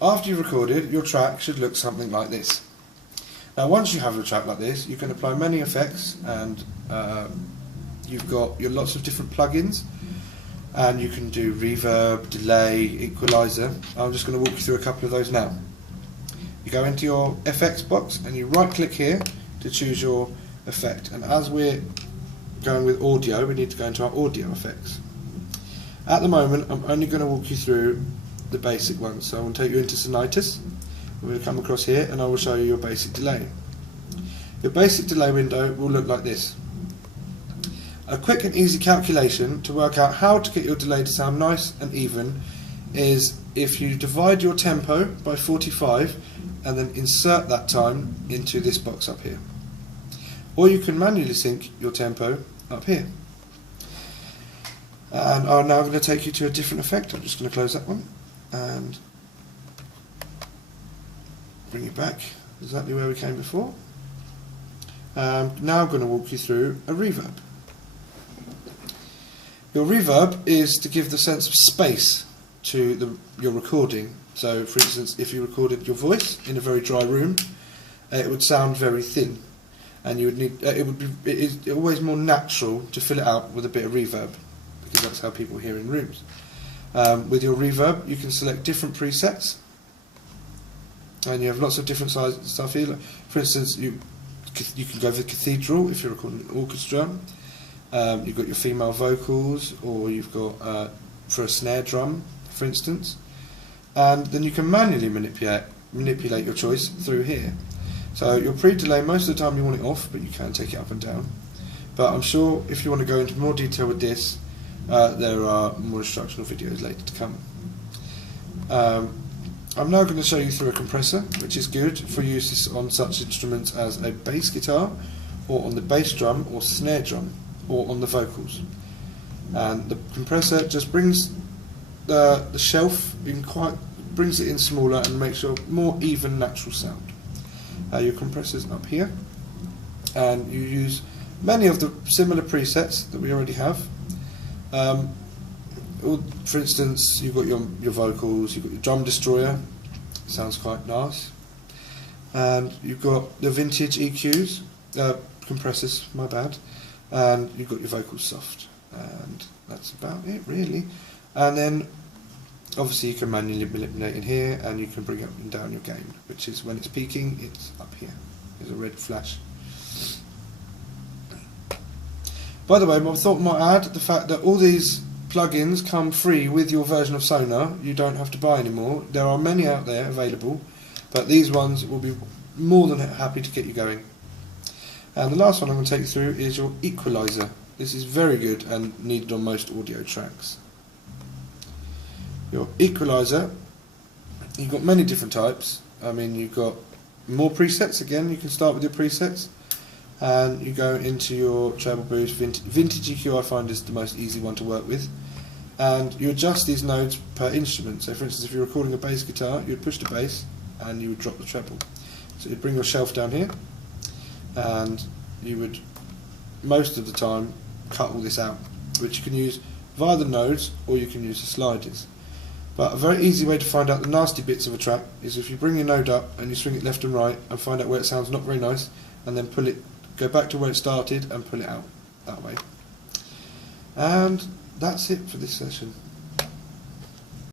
after you've recorded, your track should look something like this. Now once you have your track like this, you can apply many effects, and you've got your lots of different plugins, and you can do reverb, delay, equalizer. I'm just going to walk you through a couple of those now. You go into your FX box and you right click here to choose your effect, and as we're going with audio, we need to go into our audio effects. At the moment I'm only going to walk you through the basic ones, so I'm going to take you into Sonitus. We're going to come across here and I will show you your basic delay. Your basic delay window will look like this. A quick and easy calculation to work out how to get your delay to sound nice and even is if you divide your tempo by 45 and then insert that time into this box up here. Or you can manually sync your tempo up here. And I'm now going to take you to a different effect. I'm just going to close that one and bring it back exactly where we came before. Now I'm going to walk you through a reverb. Your reverb is to give the sense of space to your recording. So for instance, if you recorded your voice in a very dry room, it would sound very thin, and you would need it is always more natural to fill it out with a bit of reverb, because that's how people hear in rooms. With your reverb you can select different presets, and you have lots of different sizes stuff here. Like, for instance, you can go for cathedral if you're recording an orchestra. You've got your female vocals, or you've got for a snare drum, for instance, and then you can manually manipulate your choice through here. So your pre-delay, most of the time you want it off, but you can take it up and down. But I'm sure if you want to go into more detail with this, there are more instructional videos later to come. I'm now going to show you through a compressor, which is good for use on such instruments as a bass guitar, or on the bass drum or snare drum, or on the vocals. And the compressor just brings the shelf in brings it in smaller and makes a more even natural sound. Your compressor's up here, and you use many of the similar presets that we already have. For instance, you've got your vocals, you've got your drum destroyer, sounds quite nice, and you've got the vintage EQs, compressors, my bad, and you've got your vocals soft, and that's about it really. And then obviously you can manually manipulate in here, and you can bring up and down your gain, which is when it's peaking, it's up here. There's a red flash. By the way, I thought I might add the fact that all these plugins come free with your version of Sonar. You don't have to buy anymore. There are many out there available, but these ones will be more than happy to get you going. And the last one I'm going to take you through is your equalizer. This is very good and needed on most audio tracks. Your equalizer, you've got many different types. I mean, you've got more presets. Again, you can start with your presets, and you go into your treble boost. Vintage EQ I find is the most easy one to work with, and you adjust these nodes per instrument. So for instance, if you're recording a bass guitar, you'd push the bass and you would drop the treble. So you'd bring your shelf down here, and you would most of the time cut all this out, which you can use via the nodes, or you can use the sliders. But a very easy way to find out the nasty bits of a track is if you bring your node up and you swing it left and right and find out where it sounds not very nice, and then pull it, go back to where it started and pull it out that way. And that's it for this session.